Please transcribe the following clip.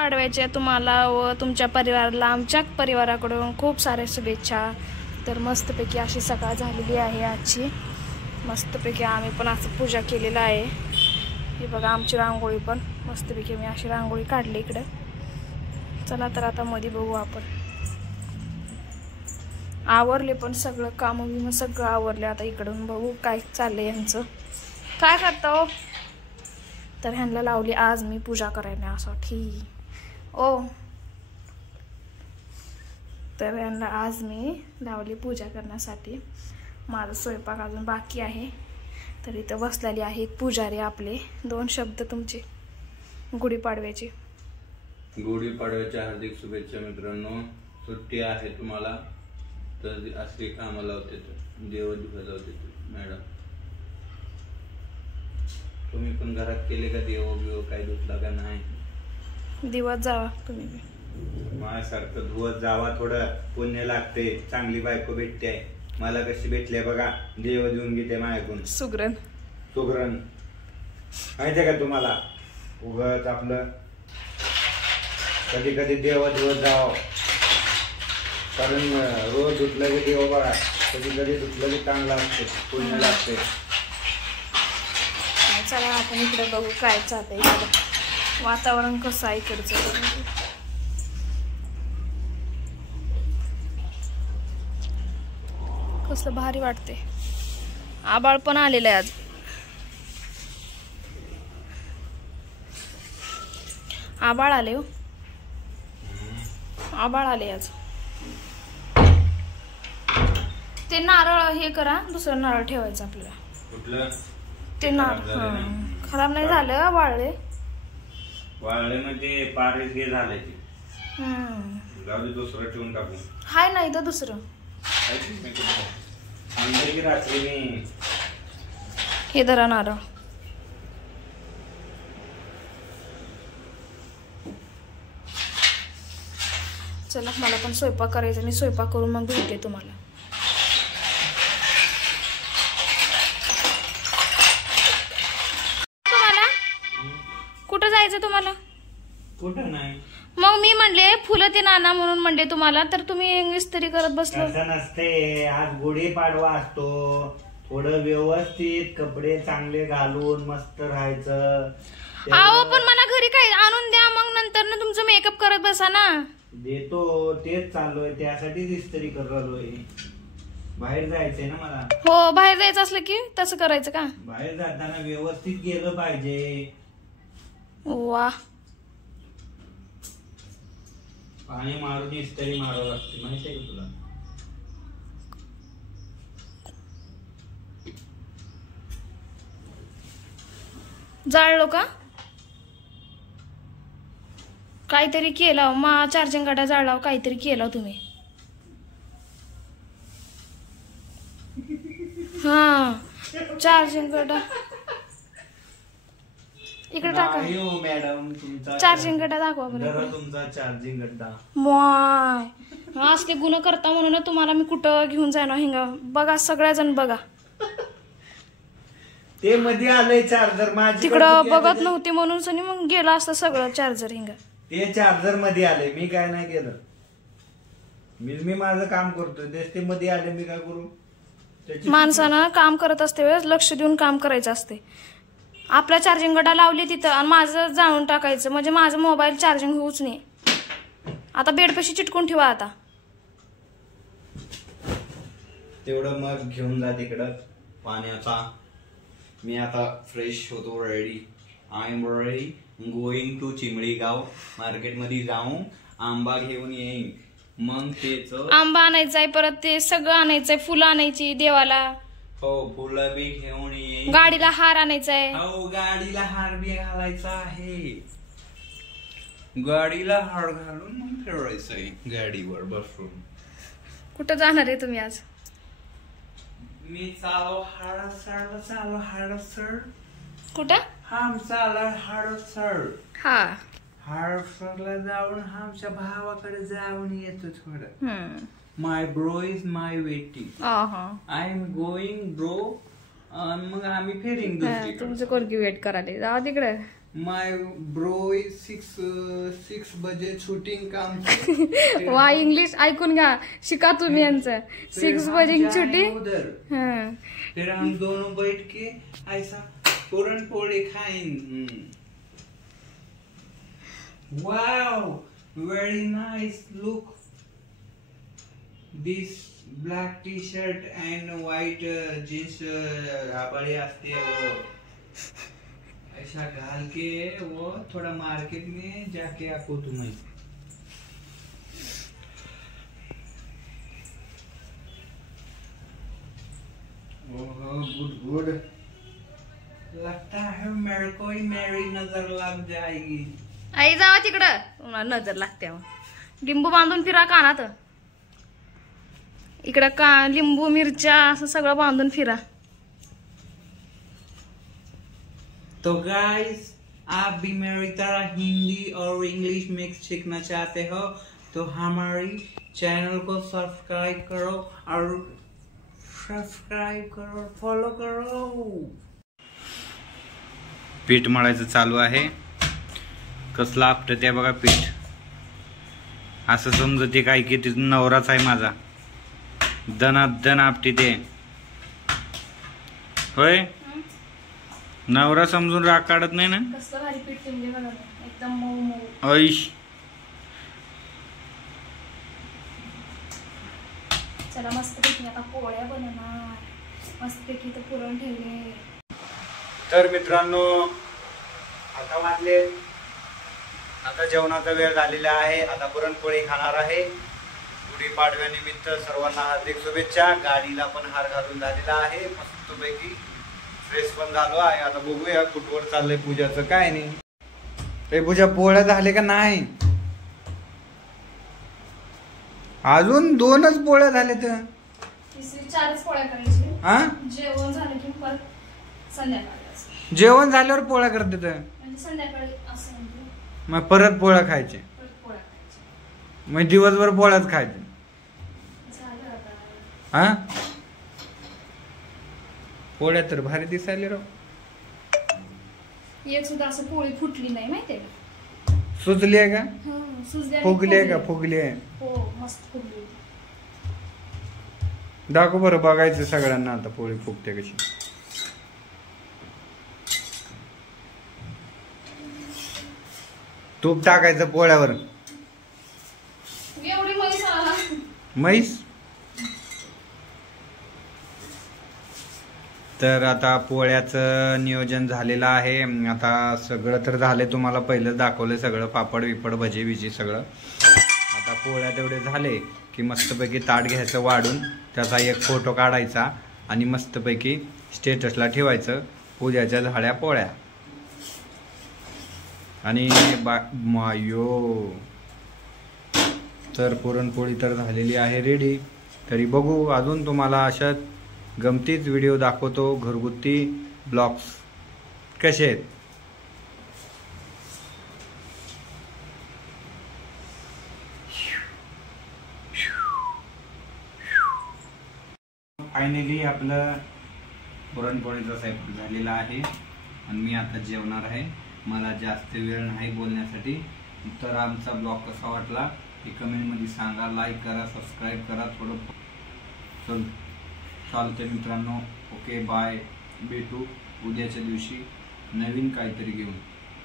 पाडव्याच्या तुम्हाला व तुमच्या परिवाराला आमच्या परिवाराकडून खूप साऱ्या शुभेच्छा. तर मस्तपैकी अशी सकाळ झालेली आहे आजची. मस्तपैकी आम्ही पण असं पूजा केलेलं आहे. हे बघा आमची रांगोळी पण मस्तपैकी मी अशी रांगोळी काढली इकडे. चला तर आता मध्ये बघू आपण. आवरले पण सगळं काम मग सगळं आवरले. आता इकडून बघू काय चाललंय यांचं. काय करता हो? तर ह्यांना लावली आज मी पूजा करायला यासाठी. तर यांना आज मी लावली पूजा करण्यासाठी. माझा स्वयंपाक अजून बाकी आहे. तर इथं बसलेली आहेत पुजारी आपले. 2 शब्द तुमचे गुढीपाडव्याचे. गुढीपाडव्याच्या हार्दिक शुभेच्छा मित्रांनो. सुट्टी आहे तुम्हाला तर असे कामं लावते, देव धुवायला लावते मॅडम. तुम्ही पण घरात केले का देव बिव काय धुतला का नाही? दिवस जावा तुम्ही माझ्यासारखं धुवत जावा. थोडं पुण्य लागते. चांगली बायको भेटते. मला कशी भेटले बघा. देव देऊन घेते माझ्याकडून. सुगरण माहितीये का तुम्हाला? उगाच आपलं कधी कधी देव धुवत जावं. कारण रोज धुतलं की देव बघा कधी कधी धुतलं की चांगलं असते, पुण्य लागते. चला आपण इकडे बघू काय चालतंय. वातावरण कसं आहे इकडचं. कसलं भारी वाटते. आबाळ पण आलेलं आहे आज. आबाळ आले हो. आबाळ आले आज. ते नारळ हे करा. दुसरं नारळ ठेवायचं आपल्याला. कुठलं ते नारळ खराब नाही झालं. वाळले म्हणजे पारीस हे झालंय ते. जाऊ दे दुसरं ठेवून टाकू. हाय नाही तर दुसरं हे धरा नारळ. चला मला पण स्वयंपाक करायचा. मी स्वयंपाक करून मग भेटते तुम्हाला. कुठं जायचं तुम्हाला? कुठं नाही. मग मी म्हणले फुलं ते नाना म्हणून म्हणले तुम्हाला. तर तुम्ही इस्त्री करत बसलो. नसते. आज गुढीपाडवा असतो. थोडं व्यवस्थित कपडे चांगले घालून मस्त राहायचं. अहो पण मला घरी काय आणून द्या. मग नंतर ना तुमचं मेकअप करत बसा ना. देतो तेच चालू आहे. त्यासाठीच इस्त्री करलोय. बाहेर जायचंय ना मला. हो बाहेर जायचं असलं की तसं करायचं का? बाहेर जाताना व्यवस्थित गेलं पाहिजे. वा पाणी मारून इस्त्री मारावं लागते माहितीये का तुला? जाळलो का? काहीतरी केलं. चार्जिंग गाडा जाळला. काहीतरी केलं तुम्ही. हा चार्जिंग गड्डा इकडे टाका. मॅडम चार्जिंग गड्डा दाखवा बरं. तुमचा चार्जिंग गड्डा माय असले गुन्हा करता म्हणून तुम्हाला मी कुठं घेऊन जाणार. हिंगा बघा सगळ्याजण बघा. ते मध्ये आलंय चार्जर. माझी तिकडं बघत नव्हती म्हणून सनी मग गेलं असतं सगळं चार्जर. हिंगा ते चार्जर मध्ये आले. मी काय नाही केलं. मी माझं काम करतोय. ते मध्ये आले मी काय करू? माणसानं काम करत असते वेळेस लक्ष देऊन काम करायचं असते. आपला चार्जिंग गड्डा लावली तिथं आणि माझं जाळून टाकायचं. म्हणजे माझं मोबाईल चार्जिंग होऊच नाही. आता बेडपाशी चिटकून ठेवा. आता तेवढं मग घेऊन जा तिकडं पाण्याचा. मी आता फ्रेश होतो. Ready. I am ready. Going to Chimdi गाव. मार्केट मध्ये जाऊन आंबा घेऊन येईन. मग तेच आंबा आणायचाय. परत ते सगळं आणायचंय. फुलं आणायची देवाला. हो फुलं बी घेऊन येईन. गाडीला हार आणायचाय. हो गाडीला हार बी घालायचा आहे. गाडीला हार घालून मग फिरायचंय गाडीवर बसून. कुठं जाणार आहे तुम्ही आज? मी चालू हडसर. कुठं? हडसर. हा हडसरला जाऊन आमच्या भावाकडे जाऊन येतो थोडं. My bro is my waiting. I am going bro. मग आम्ही फेरिंग तुमचं कोणती वेट करायला. जावा तिकडे. माय ब्रो 6 बजे शूटिंग काम वा इंग्लिश ऐकून घ्या, शिका तुम्ही यांचं. 6 बजे छुट्टी. हाँ फिर हम दोनों बैठ के ऐसा पूरन पोड़ी खाएंगे. Wow very nice look. This black T-shirt and white jeans बड़े आते वो ऐसा घाल के वो थोड़ा मार्केट में जाके आपको तुम्हें गुड गुड लगता है मेरे को ही मेरी नजर लग जाएगी. आई जावा तिकडं, तुम्हाला नजर लागते. लिंबू बांधून फिरा कानात. इकडं का लिंबू मिरच्या असं सगळं बांधून फिरा. तो गाइस आप भी मेरी तरह हिंदी और इंग्लिश मिक्स सीखना चाहते हो तो हमारी चैनल को सब्सक्राइब करो और फॉलो करो. पीठ मळायचं चालू आहे. कसला आपटत आहे बघा पीठ. असं समजते काय की तिथून नवराच आहे माझा. दन आपटी ते होय. नवरा समजून राग काढत नाही ना. कसलं भारी पीठ तुम्ही बघा, एकदम मऊ मऊ. ऐश चला मस्तपैकी आता पोळ्या बनवणार. मस्तपैकी तर पुरण ठेवले. तर मित्रांनो आता वाजले, आता जेवणाचा वेळ झालेला आहे. आता पुरणपोळी खाणार आहे. गुढीपाडव्यानिमित्त सर्वांना हार्दिक शुभेच्छा. गाडीला पण हार घालून झालेला आहे. मस्तपैकी फ्रेश पण झालो आहे. आता बघूया कुठवर चाललंय पूजाचं काय नाही. ते पूजा पोळ्या झाले का नाही? अजून 2च पोळ्या झाल्या तर 4च पोळ्या करायची. हा जेवण झालं की परत संध्याकाळी. जेवण झाल्यावर पोळ्या करते तर म्हणजे संध्याकाळी असं मग परत पोळ्या खायचे. परत पोळ्या करायची. मग दिवसभर पोळ्याच खायचे. झालं आता. हा पोळ्या तर भारी दिसायला राव. एक सुद्धा असं पोळी फुटली नाही माहितीये का. सुचली आहे का? सुजल्या फुगली आहे का? फुगली आहे. हो मस्त फुगली. दाखव बरं, बघायचं सगळ्यांना आता पोळी फुगते कशी. तूप टाकायचं पोळ्यावर. एवढी म्हैस आला. म्हैस. तर आता पोळ्याचं नियोजन झालेलं आहे. आता सगळं तर झालंय, तुम्हाला पहिलं दाखवलंय सगळं, पापड विपड भजी बिजी सगळं. आता पोळ्या तेवढे झाले की मस्तपैकी ताट घ्यायचं वाढून, त्याचा एक फोटो काढायचा आणि मस्तपैकी स्टेटसला ठेवायचं. पूजाच्या झाड्या पोळ्या. आणि मायो तर पुरणपोळी तर झालेली आहे रेडी. तरी बघू अजून तुम्हाला अशा गमतीच व्हिडिओ दाखवतो. घरगुती ब्लॉग्स कसे आहेत. फायनली आपलं पुरणपोळीचा स्वयंपाक झालेला आहे आणि मी आता जेवणार आहे. मला जास्त वेळ नाही बोलण्यासाठी. तर आमचा ब्लॉग कसा वाटला हे कमेंटमध्ये सांगा. लाईक करा, सबस्क्राईब करा. थोडं चालते मित्रांनो. Okay bye. भेटू उद्याच्या दिवशी नवीन काहीतरी घेऊन.